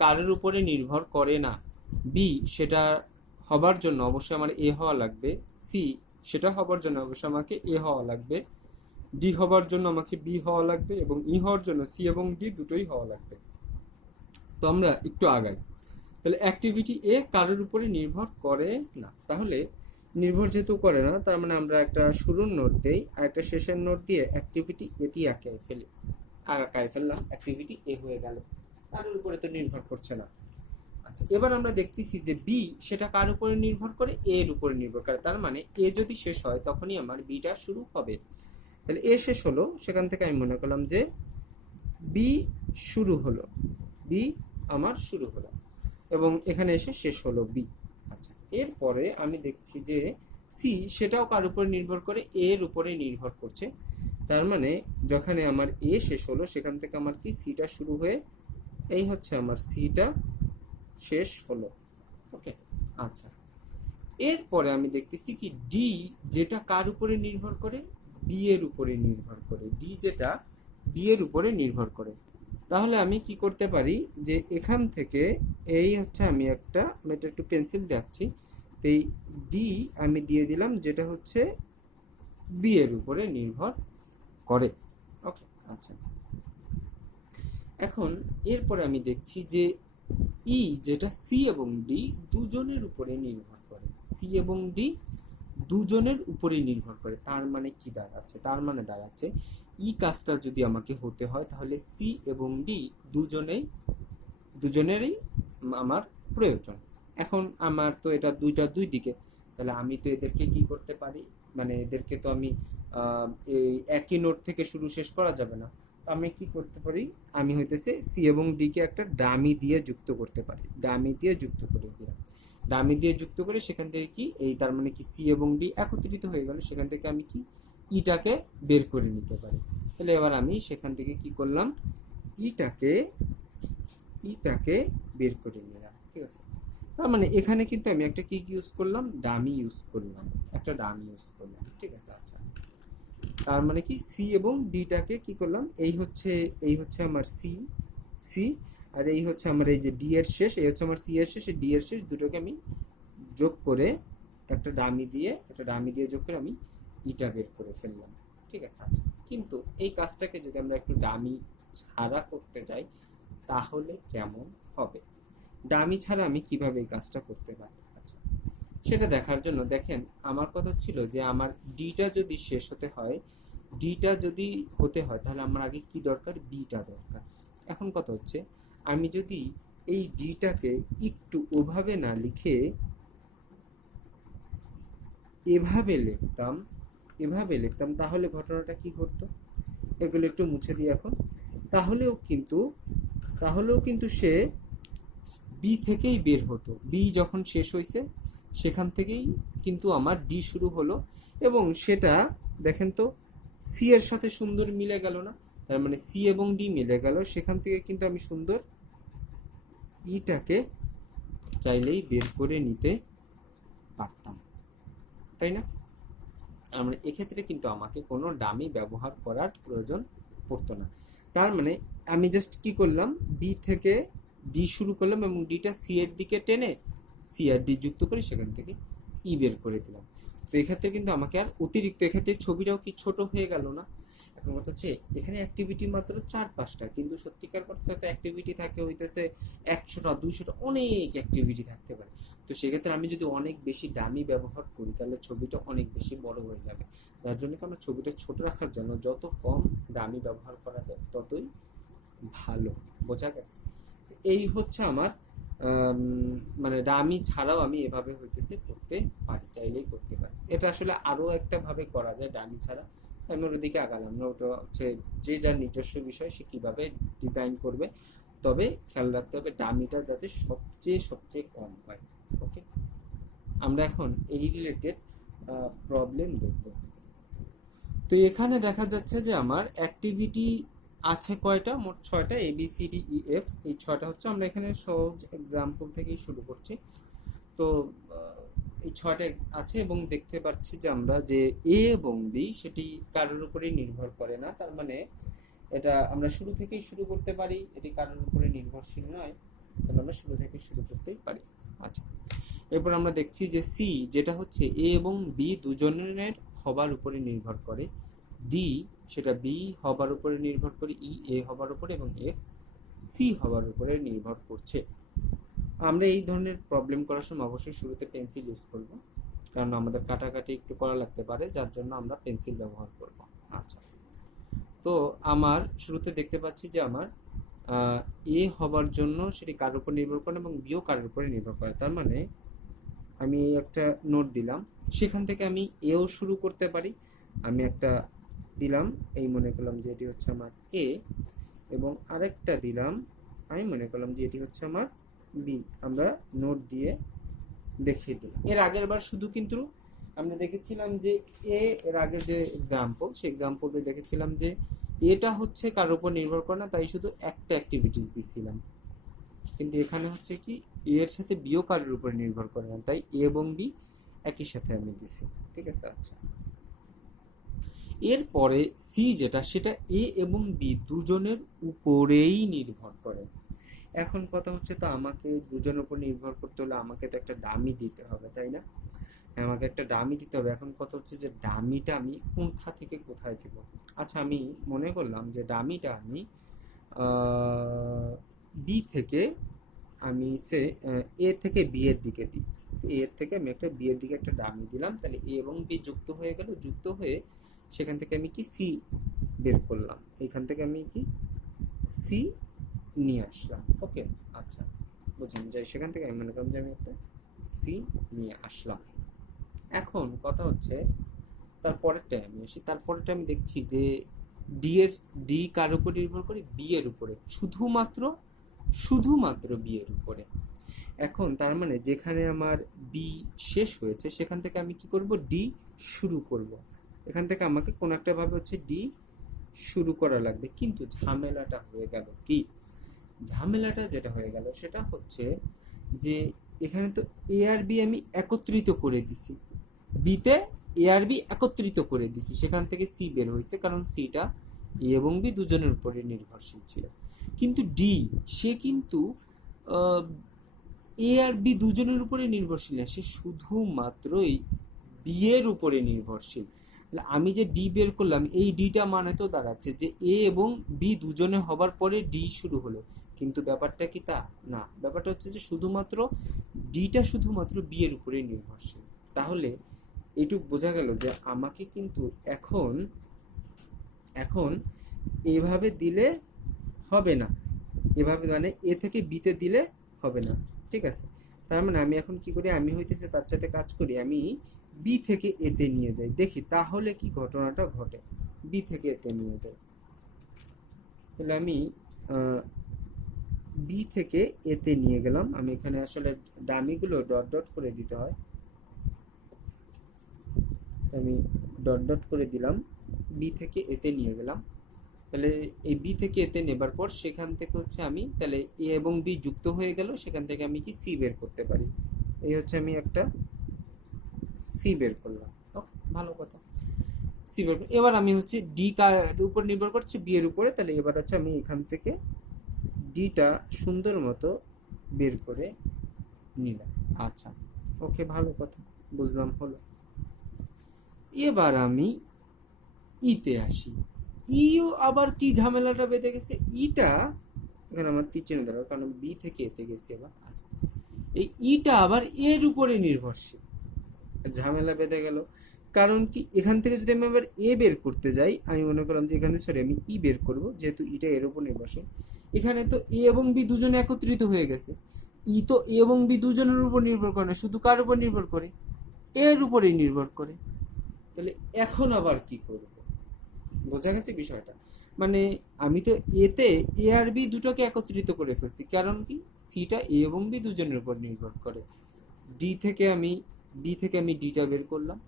কারের উপরে নির্ভর করে না, বি সেটা হবার জন্য অবশ্যই আমার এ হওয়া লাগবে, সি সেটা হবার জন্য অবশ্যই আমাকে এ হওয়া লাগবে, ডি হবার জন্য আমাকে বি হওয়া লাগবে, এবং ই হওয়ার জন্য সি এবং ডি দুটোই হওয়া লাগবে। তো আমরা একটু আগাই। তাহলে অ্যাক্টিভিটি এ কারের উপরে নির্ভর করে না, তাহলে নির্ভর যেহেতু করে না, তার মানে আমরা একটা শুরুর নোট দেই আর একটা শেষের নোট দিয়ে অ্যাক্টিভিটি এটি আঁকাই ফেললাম, অ্যাক্টিভিটি এ হয়ে গেল, কারের উপরে তো নির্ভর করছে না। আচ্ছা, এবার আমরা দেখতেছি যে বি সেটা কার উপরে নির্ভর করে, এর উপরে নির্ভর করে, তার মানে এ যদি শেষ হয় তখনই আমার বিটা শুরু হবে। তাহলে এ শেষ হলো, সেখান থেকে আমি মনে করলাম যে বি শুরু হলো, বি আমার শুরু হলো এবং এখানে এসে শেষ হলো বি। আচ্ছা, এরপরে আমি দেখছি যে সি সেটাও কার উপরে নির্ভর করে, এর উপরে নির্ভর করছে। তার মানে যখানে আমার এ শেষ হলো সেখান থেকে আমার কি সিটা শুরু হয়ে এই হচ্ছে আমার সিটা শেষ হলো। ওকে, আচ্ছা, এরপরে আমি দেখতেছি কি ডি যেটা কার উপরে নির্ভর করে, বি এর উপরে নির্ভর করে, ডি যেটা বি এর উপরে নির্ভর করে। তাহলে আমি কি করতে পারি যে এখান থেকে এই হচ্ছে আমি এটা একটু পেন্সিল রাখছি, তো এই ডি আমি দিয়ে দিলাম যেটা হচ্ছে বি এর উপরে নির্ভর করে। ওকে, আচ্ছা, এখন এরপরে আমি দেখছি যে ই যেটা সি এবং ডি দুজনের উপরে নির্ভর করে, সি এবং ডি দুজনের উপরে নির্ভর করে। তার মানে কি দাঁড়াচ্ছে, তার মানে দাঁড়াচ্ছে ই কাজটা যদি আমাকে হতে হয় তাহলে সি এবং ডি দুজনেরই আমার প্রয়োজন। এখন আমার তো এটা দুই দিকে, তাহলে আমি তো এদেরকে কি করতে পারি, মানে এদেরকে তো আমি এই একই নোট থেকে শুরু শেষ করা যাবে না। আমি কি করতে পারি, আমি হইতেছে সি এবং ডি কে একটা ডামি দিয়ে যুক্ত করতে পারি, ডামি দিয়ে যুক্ত করে দিলাম, ডামি দিয়ে যুক্ত করে সেখান থেকে কি এই তার মানে কি সি এবং ডি একত্রিত হয়ে গেল, সেখান থেকে আমি কি ইটাকে বের করে নিতে পারি। তাহলে এবার আমি সেখান থেকে কি করলাম, ইটাকে ইটাকে বের করে নিলাম। ঠিক আছে, তার মানে এখানে কিন্তু আমি একটা কি ইউজ করলাম, ডামি ইউজ করলাম, একটা ডামি ইউজ করলাম। ঠিক আছে, আচ্ছা, তার মানে কি সি এবং ডিটাকে কি করলাম, এই হচ্ছে আমার সি, সি, আর এই হচ্ছে আমার এই যে ডি এর শেষ, এই হচ্ছে আমার সি এর শেষ, ডি এর শেষ দুটোকে আমি যোগ করে একটা ডামি দিয়ে যোগ করে আমি ইটা বের করে ফেললাম। ঠিক আছে, আচ্ছা, কিন্তু এই কাজটাকে যদি আমরা একটু ডামি ছাড়া করতে যাই তাহলে কেমন হবে, ডামি ছাড়া আমি কিভাবে এই কাজটা করতে পারি। আচ্ছা, সেটা দেখার জন্য দেখেন আমার কথা ছিল যে আমার ডিটা যদি শেষ হতে হয়, ডিটা যদি হতে হয় তাহলে আমার আগে কি দরকার, বিটা দরকার। এখন কথা হচ্ছে আমি যদি এই ডিটাকে একটু ওভাবে না লিখে এভাবে লিখতাম তাহলে ঘটনাটা কি ঘটতো, এগুলো একটু মুছে দিই এখন। তাহলেও কিন্তু সে বি থেকেই বের হতো, বি যখন শেষ হয়েছে সেখান থেকেই কিন্তু আমার ডি শুরু হলো এবং সেটা দেখেন তো সি এর সাথে সুন্দর মিলে গেল না, তার মানে সি এবং ডি মিলে গেল, সেখান থেকে কিন্তু আমি সুন্দর ইটাকে চাইলেই বের করে নিতে পারতাম, তাই না? আমরা এক্ষেত্রে কিন্তু আমাকে কোনো ডামি ব্যবহার করার প্রয়োজন পড়তো না। তার মানে আমি জাস্ট কি করলাম, বি থেকে ডি শুরু করলাম এবং ডিটা সি এর দিকে টেনে সি আর ডি যুক্ত করে সেখান থেকে ই বের করে দিলাম। তো এক্ষেত্রে কিন্তু আমাকে আর অতিরিক্ত, এক্ষেত্রে ছবিটাও কি ছোট হয়ে গেল না? এখন কথা হচ্ছে এখানে অ্যাক্টিভিটি মাত্র 4-5টা, কিন্তু সত্যিকার করতে হয়তো অ্যাক্টিভিটি থাকে হইতেছে 100টা 200টা, অনেক অ্যাক্টিভিটি থাকতে পারে। তো সেক্ষেত্রে আমি যদি অনেক বেশি ডামি ব্যবহার করি তাহলে ছবিটা অনেক বেশি বড় হয়ে যাবে। যার জন্য কি আমরা ছবিটা ছোট রাখার জন্য যত কম ডামি ব্যবহার করা যায় ততই ভালো। বোঝা গেছে? এই হচ্ছে আমার মানে ডামি ছাড়াও আমি এভাবে হইতেছে করতে পারি, চাইলেই করতে পারি। এটা আসলে আরো একটা ভাবে করা যায় ডামি ছাড়া, আমি ওর দিকে আগালাম না, ওটা হচ্ছে যে যার নিজস্ব বিষয় সে কিভাবে ডিজাইন করবে, তবে খেয়াল রাখতে হবে ডামিটা যাতে সবচেয়ে কম হয়। ওকে, আমরা এখন এই রিলেটেড প্রবলেম দেখব। তো এখানে দেখা যাচ্ছে যে আমার অ্যাক্টিভিটি আছে কয়টা, মোট 6টা, A B C D E F, এই 6টা হচ্ছে। আমরা এখানে সহজ এক্সাম্পল থেকেই শুরু করছি। তো এই 6টা আছে এবং দেখতে পাচ্ছি যে আমরা যে এ এবং বি সেটি কারোর উপরেই নির্ভর করে না, তার মানে এটা আমরা শুরু থেকেই শুরু করতে পারি, এটি কারোর উপরে নির্ভরশীল নয়, তাহলে আমরা শুরু থেকে শুরু করতেই পারি। আচ্ছা, এরপর আমরা দেখছি যে সি যেটা হচ্ছে এ এবং বি দুজনের হবার উপরে নির্ভর করে, ডি সেটা বি হবার উপরে নির্ভর করে, ই এ হবার উপরে এবং এফ সি হবার উপরে নির্ভর করছে। আমরা এই ধরনের প্রবলেম করার সময় অবশ্যই শুরুতে পেন্সিল ইউজ করব, কারণ আমাদের কাটাকাটি একটু করা লাগতে পারে, যার জন্য আমরা পেন্সিল ব্যবহার করব। আচ্ছা, তো আমার শুরুতে দেখতে পাচ্ছি যে আমার এ হবার জন্য সেটি কার উপর নির্ভর করে এবং বিও কার উপরে নির্ভর করে। তার মানে আমি একটা নোট দিলাম, সেখান থেকে আমি এও শুরু করতে পারি, আমি একটা দিলাম, এই মনে করলাম যে এটি হচ্ছে আমার এ, এবং আরেকটা দিলাম, আমি মনে করলাম যে এটি হচ্ছে আমার বি। আমরা নোট দিয়ে দেখিয়ে দিলাম। এর আগের বার শুধু কিন্তু আমরা দেখেছিলাম যে এর আগের যে এক্সাম্পল, সেই এক্সাম্পলে দেখেছিলাম যে এটা হচ্ছে কারোর উপর নির্ভর করে না, তাই শুধু একটা অ্যাক্টিভিটিস দিছিলাম। কিন্তু এখানে হচ্ছে কি এর সাথে বিও কারোর উপর নির্ভর করে না, তাই এ এবং বি একই সাথে আমি দিছি। ঠিক আছে, আচ্ছা। এরপরে সি যেটা, সেটা এ এবং বি দুজনের উপরেই নির্ভর করে। এখন কথা হচ্ছে, তো আমাকে দুজনের উপর নির্ভর করতে হলে আমাকে তো একটা ডামি দিতে হবে, তাই না? আমাকে একটা ডামি দিতে হবে। এখন কথা হচ্ছে যে ডামিটা আমি কোথা থেকে কোথায় দিব? আচ্ছা, আমি মনে করলাম যে ডামিটা আমি বি থেকে, আমি সে এ থেকে বি এর দিকে দিই। এর থেকে আমি একটা বি এর দিকে একটা ডামি দিলাম, তাহলে এ এবং বি যুক্ত হয়ে গেল। যুক্ত হয়ে সেখান থেকে আমি কি সি বের করলাম, এখান থেকে আমি কি সি নিয়ে আসলাম। ওকে, আচ্ছা, বুঝলাম যে সেখান থেকে আমি মনে করলাম যে আমি একটা সি নিয়ে আসলাম। এখন কথা হচ্ছে তারপরেরটায় আমি আসি। তারপরেরটা আমি দেখছি যে ডি কার উপর নির্ভর করে? বি এর উপরে, শুধুমাত্র বি এর উপরে। এখন তার মানে যেখানে আমার বি শেষ হয়েছে সেখান থেকে আমি কি করব? ডি শুরু করব। এখান থেকে আমাকে কোন একটা ভাবে হচ্ছে ডি শুরু করা লাগবে। কিন্তু ঝামেলাটা হয়ে গেল কি? ঝামেলাটা যেটা হয়ে গেল সেটা হচ্ছে যে এখানে তো এ আর বি আমি একত্রিত করে দিছি, বিতে এ আর বি একত্রিত করে দিছি, সেখান থেকে সি বের হয়েছে, কারণ সিটা এ এবং বি দুজনের উপরে নির্ভরশীল ছিল। কিন্তু ডি, সে কিন্তু এ আর বি দুজনের উপরে নির্ভরশীল না, সে শুধুমাত্রই বি এর উপরে নির্ভরশীল। আমি যে ডি বের করলাম, এই ডিটা মানে তো দাঁড়াচ্ছে যে এ এবং বি দুজনে হবার পরে ডি শুরু হলো। কিন্তু ব্যাপারটা কি তা না, ব্যাপারটা হচ্ছে যে শুধুমাত্র ডিটা শুধুমাত্র বি এর উপরে নির্ভরশীল। তাহলে এইটুক বোঝা গেল যে আমাকে কিন্তু এখন এখন এভাবে দিলে হবে না, এভাবে মানে এ থেকে বিতে দিলে হবে না। ঠিক আছে, তার মানে আমি এখন কি করি? আমি হইতেছে তার সাথে কাজ করি, আমি বি থেকে এতে নিয়ে যাই, দেখি তাহলে কি ঘটনাটা ঘটে। বি থেকে এতে নিয়ে যাই, তাহলে আমি বি থেকে এতে নিয়ে গেলাম। আমি এখানে আসলে ডামিগুলো ডট ডট করে দিতে হয়, আমি ডট ডট করে দিলাম। বি থেকে এতে নিয়ে গেলাম, তাহলে এই বি থেকে এতে নেবার পর সেখান থেকে হচ্ছে আমি তাহলে এ এবং বি যুক্ত হয়ে গেল, সেখান থেকে আমি কি সি বের করতে পারি। এই হচ্ছে আমি একটা সি বের করলাম। ভালো কথা, সি বের। এবার আমি হচ্ছে ডি কার উপর নির্ভর করছে? বি এর উপরে। তাহলে এবার হচ্ছে আমি এখান থেকে ডিটা সুন্দর মতো বের করে নিলাম। আচ্ছা, ওকে, ভালো কথা, বুঝলাম, হলো। এবার আমি ইতে আসি। ইও আবার কি ঝামেলাটা বেঁধে গেছে? ইটা এখানে আমার তীর দেওয়ার কারণ বি থেকে এতে গেছি। এবার আচ্ছা, এই ইটা আবার এর উপরে নির্ভরশীল। ঝামেলা বেঁধে গেল, কারণ কি এখান থেকে যদি আমি আবার এ বের করতে যাই, আমি মনে করলাম যে এখানে সরি আমি ই বের করব, যেহেতু ইটা এর উপর নির্ভরশীল। এখানে তো এ এবং বি দুজনে একত্রিত হয়ে গেছে। ই তো এ এবং বি দুজনের উপর নির্ভর করে না, শুধু কার উপর নির্ভর করে? এর উপরেই নির্ভর করে। তাহলে এখন আবার কি করব? বোঝা গেছে বিষয়টা? মানে আমি তো এতে এ আর বি দুটোকে একত্রিত করে ফেলছি, কারণ কি সিটা এ এবং বি দুজনের উপর নির্ভর করে। ডি থেকে আমি বি থেকে আমি ডিটা বের করলাম।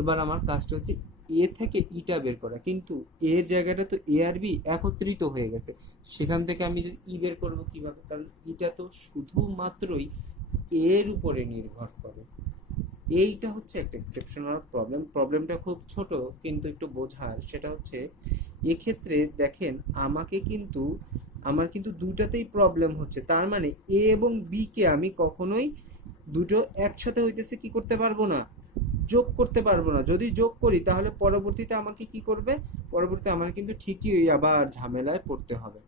এবার আমার কাজটা হচ্ছে এ থেকে ইটা বের করা, কিন্তু এর জায়গাটা তো এ আর বি একত্রিত হয়ে গেছে, সেখান থেকে আমি যদি ই বের করবো কিভাবে? কারণ ইটা তো শুধুমাত্রই এর উপরে নির্ভর করে। এইটা হচ্ছে একটা এক্সেপশনাল প্রবলেম। প্রবলেমটা খুব ছোট কিন্তু একটু বোঝার। সেটা হচ্ছে এক্ষেত্রে দেখেন আমার কিন্তু দুটাতেই প্রবলেম হচ্ছে। তার মানে এ এবং বি কে আমি কখনোই দুটো একসাথে হইতেছে কি করতে পারবো না, যোগ করতে পারবো না। যদি যোগ করি তাহলে পরবর্তীতে আমাকে কি করবে? পরবর্তীতে আমার কিন্তু ঠিকই আবার ঝামেলায় পড়তে হবে।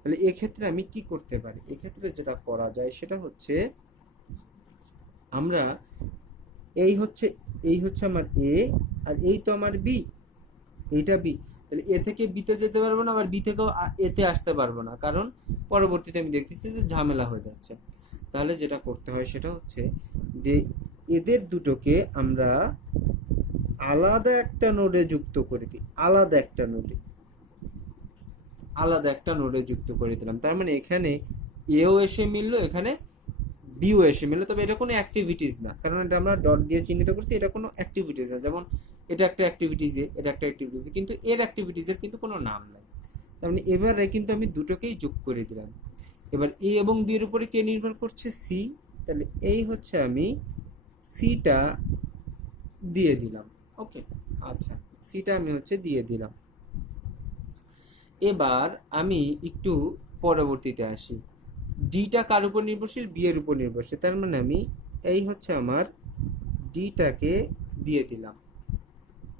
তাহলে এক্ষেত্রে আমি কি করতে পারি? এক্ষেত্রে যেটা করা যায় সেটা হচ্ছে আমরা এই হচ্ছে আমার এ, আর এই তো আমার বি, এইটা বি। তাহলে এ থেকে বিতে যেতে পারবো না, আবার বি থেকেও এতে আসতে পারবো না, কারণ পরবর্তীতে আমি দেখতেছি যে ঝামেলা হয়ে যাচ্ছে। তাহলে যেটা করতে হয় সেটা হচ্ছে যে এদের দুটোকে আমরা আলাদা একটা নোডে যুক্ত করে দিই, আলাদা একটা নোডে যুক্ত করে দিলাম। তার মানে এখানে এও এসে মিললো, এখানে বিও এসে মিললো। তবে এটা কোনো অ্যাক্টিভিটিস না, কারণ এটা আমরা ডট দিয়ে চিহ্নিত করছি, এটা কোনো অ্যাক্টিভিটিস না। যেমন এটা একটা অ্যাক্টিভিটিস, এটা একটা অ্যাক্টিভিটিস, কিন্তু এর অ্যাক্টিভিটিসের কিন্তু কোনো নাম নাই। তার মানে এবারে কিন্তু আমি দুটোকেই যোগ করে দিলাম। এবার এ এবং বি এর উপরে কে নির্ভর করছে? সি। তাহলে এই হচ্ছে আমি সিটা দিয়ে দিলাম। ওকে, আচ্ছা, সিটা আমি হচ্ছে দিয়ে দিলাম। এবার আমি একটু পরবর্তীতে আসি। ডিটা কার উপর নির্ভরশীল? বি এর উপর নির্ভরশীল। তার মানে আমি এই হচ্ছে আমার ডিটাকে দিয়ে দিলাম।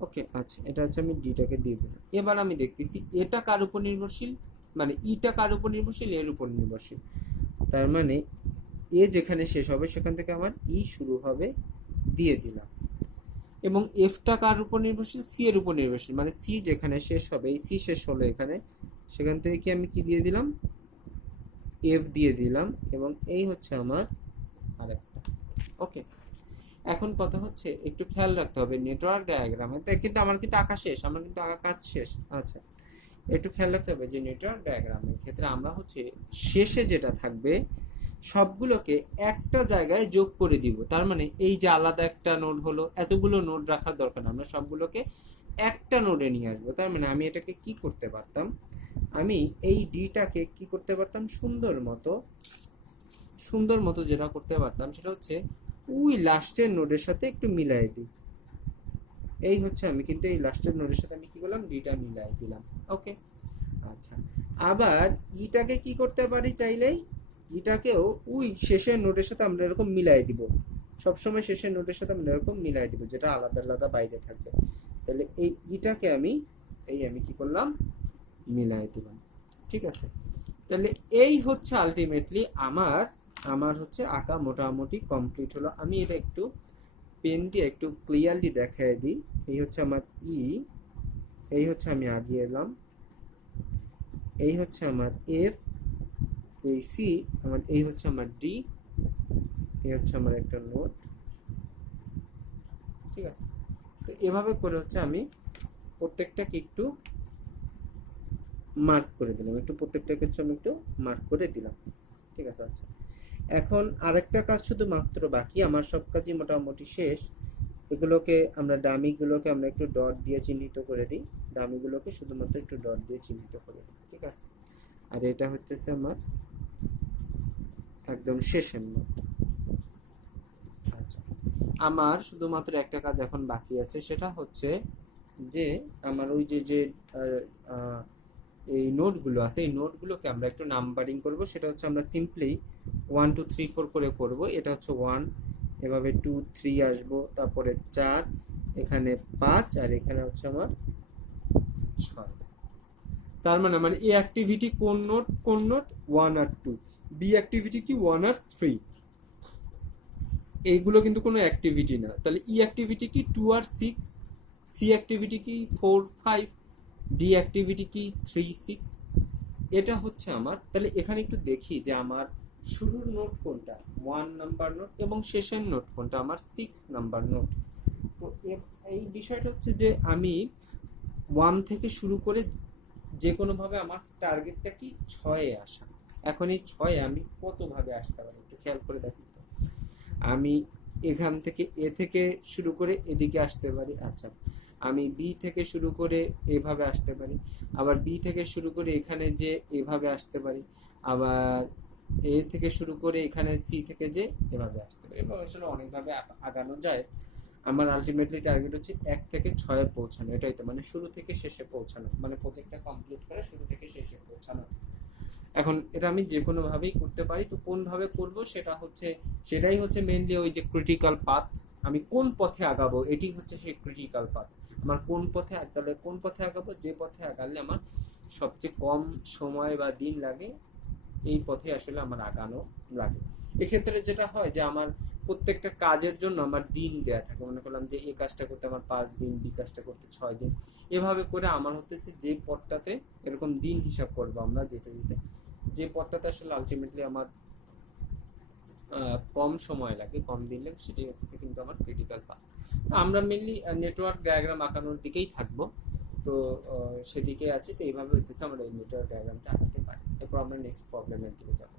ওকে, আচ্ছা, এটা হচ্ছে আমি ডিটাকে দিয়ে দিলাম। এবার আমি দেখতেছি এটা কার উপর নির্ভরশীল, মানে ইটা কার উপর নির্ভরশীল? এর উপর নির্ভরশীল। তার মানে এ যেখানে শেষ হবে সেখান থেকে আমার ই শুরু হবে, দিয়ে দিলাম। এবং এফটা কার উপর নির্ভরশীল? সি এর উপর নির্ভরশীল, মানে সি যেখানে শেষ হবে, এই সি শেষ হলো এখানে, সেখান থেকে কি আমি কি দিয়ে দিলাম? এফ দিয়ে দিলাম। এবং এই হচ্ছে আমার আরেকটা। ওকে, এখন কথা হচ্ছে একটু খেয়াল রাখতে হবে নেটওয়ার্ক ডায়াগ্রামে, কিন্তু আমার কিন্তু আঁকা শেষ, আমার কিন্তু আঁকা কাজ শেষ। আচ্ছা, একটু খেয়াল রাখতে হবে যে নেটওয়ার্ক ডায়াগ্রামের ক্ষেত্রে আমরা হচ্ছে শেষে যেটা থাকবে সবগুলোকে একটা জায়গায় যোগ করে দিব। তার মানে এই যে আলাদা একটা নোড হলো, এতগুলো নোড রাখার দরকার না, আমরা সবগুলোকে একটা নোডে নিয়ে আসবো। তার মানে আমি এটাকে কি করতে পারতাম? আমি এই ডিটাকে কি করতে পারতাম? সুন্দর মতো যেটা করতে পারতাম সেটা হচ্ছে ওই লাস্টের নোডের সাথে একটু মিলাই দিই। এই হচ্ছে আমি কিন্তু এই লাস্টের নোডের সাথে আমি কি করলাম? ডিটা মিলাই দিলাম। ওকে, আচ্ছা, আবার ইটাকে কি করতে পারি? চাইলেই ইটাকেও ওই শেষের নোডের সাথে আমরা এরকম মিলাই দিব। সবসময় শেষের নোডের সাথে আমরা এরকম মিলাই দিব, যেটা আলাদা আলাদা বাইরে থাকবে। তাহলে এই ইটাকে আমি কি করলাম? মিলাই দিলাম। ঠিক আছে, তাহলে এই হচ্ছে আলটিমেটলি আমার হচ্ছে আঁকা মোটামুটি কমপ্লিট হলো। আমি এটা একটু পেন দিয়ে একটু ক্লিয়ারলি দেখাই দিই। এই হচ্ছে আমার ই, এই হচ্ছে আমি আগিয়ে এলাম, এই হচ্ছে আমার এফ, এই সি, আমার এই হচ্ছে আমার ডি, এই হচ্ছে আমার একটা নোট। ঠিক আছে, তো এভাবে করে হচ্ছে আমি প্রত্যেকটাকে একটু মার্ক করে দিলাম, প্রত্যেকটাকে হচ্ছে আমি একটু মার্ক করে দিলাম। ঠিক আছে, আচ্ছা, এখন আরেকটা কাজ শুধুমাত্র বাকি, আমার সব কাজই মোটামুটি শেষ। এগুলোকে আমরা ডামিগুলোকে আমরা একটু ডট দিয়ে চিহ্নিত করে দিই, ডামিগুলোকে শুধুমাত্র একটু ডট দিয়ে চিহ্নিত করে দিই। ঠিক আছে, আর এটা হচ্ছে আমার একদম শেষের নোট। আচ্ছা, আমার শুধুমাত্র একটা কাজ এখন বাকি আছে, সেটা হচ্ছে যে আমার ওই যে এই নোটগুলো আছে, এই নোটগুলোকে আমরা একটু নাম্বারিং করব। সেটা হচ্ছে আমরা সিম্পলি 1 2 3 4 করে করব। এটা হচ্ছে 1, এভাবে 2 3 আসবো, তারপরে 4, এখানে 5, আর এখানে হচ্ছে আমার 6। তার মানে আমার এ অ্যাক্টিভিটি কোন নোট 1 আর 2, বি অ্যাক্টিভিটি কি 1 আর 3। এইগুলো কিন্তু কোনো অ্যাক্টিভিটি না। তাহলে ই অ্যাক্টিভিটি কি 2 আর 6, সি অ্যাক্টিভিটি কি 4 5, ডি অ্যাক্টিভিটি কি 3 6। এটা হচ্ছে আমার। তাহলে এখানে একটু দেখি যে আমার শুরুর নোট কোনটা, 1 নাম্বার নোট, এবং শেষের নোট কোনটা, আমার 6 নাম্বার নোট। তো এই বিষয়টা হচ্ছে যে আমি 1 থেকে শুরু করে যে কোনোভাবে আমার টার্গেটটা কি 6-এ আসা। এখন এই 6-এ আমি কতভাবে আসতে পারি একটু খেয়াল করে দেখি তো। আমি এখান থেকে এ থেকে শুরু করে এদিকে আসতে পারি। আচ্ছা, আমি বি থেকে শুরু করে এভাবে আসতে পারি, আবার বি থেকে শুরু করে এখানে যে এভাবে আসতে পারি, আবার এ থেকে শুরু করে এখানে সি থেকে যে এভাবে আসতে পারি। এবং আসলে অনেকভাবে আগানো যায়। আমার আলটিমেটলি টার্গেট হচ্ছে 1 থেকে 6-এ পৌঁছানো। এটাই তো, মানে শুরু থেকে শেষে পৌঁছানো, মানে প্রজেক্টটা কমপ্লিট করে শুরু থেকে শেষে পৌঁছানো। এখন এটা আমি যে কোনো ভাবেই করতে পারি। তো কোন ভাবে করব সেটাই হচ্ছে মেইনলি ওই যে ক্রিটিক্যাল পাথ। আমি কোন পথে আগাবো, এটি হচ্ছে সেই ক্রিটিক্যাল পাথ। আমার কোন পথে আগালে কোন পথে আগাবো, যে পথে আগালে আমার সবচেয়ে কম সময় বা দিন লাগে, এই পথে আসলে আমার আগানো লাগে। এক্ষেত্রে যেটা হয় যে আমার প্রত্যেকটা কাজের জন্য আমার দিন দেয়া থাকে। মনে করলাম যে এই কাজটা করতে আমার 5 দিন, বি কাজটা করতে 6 দিন, এভাবে করে আমার হতেছে যে পথটাতে এরকম দিন হিসাব করবো আমরা যেতে যেতে, যে পথটাতে আসলে আলটিমেটলি আমার কম সময় লাগে, কম দিন লাগে, সেটাই হচ্ছে কিন্তু আমার ক্রিটিক্যাল পাথ। তো আমরা মেনলি নেটওয়ার্ক ডায়াগ্রাম আঁকানোর দিকেই থাকবো। তো সেদিকে আছে, তো এইভাবে হইতেছে আমরা এই নেটওয়ার্ক ডায়াগ্রামটা আঁকাতে পারি। এরপর আমরা নেক্সট প্রবলেমের দিকে যাবো।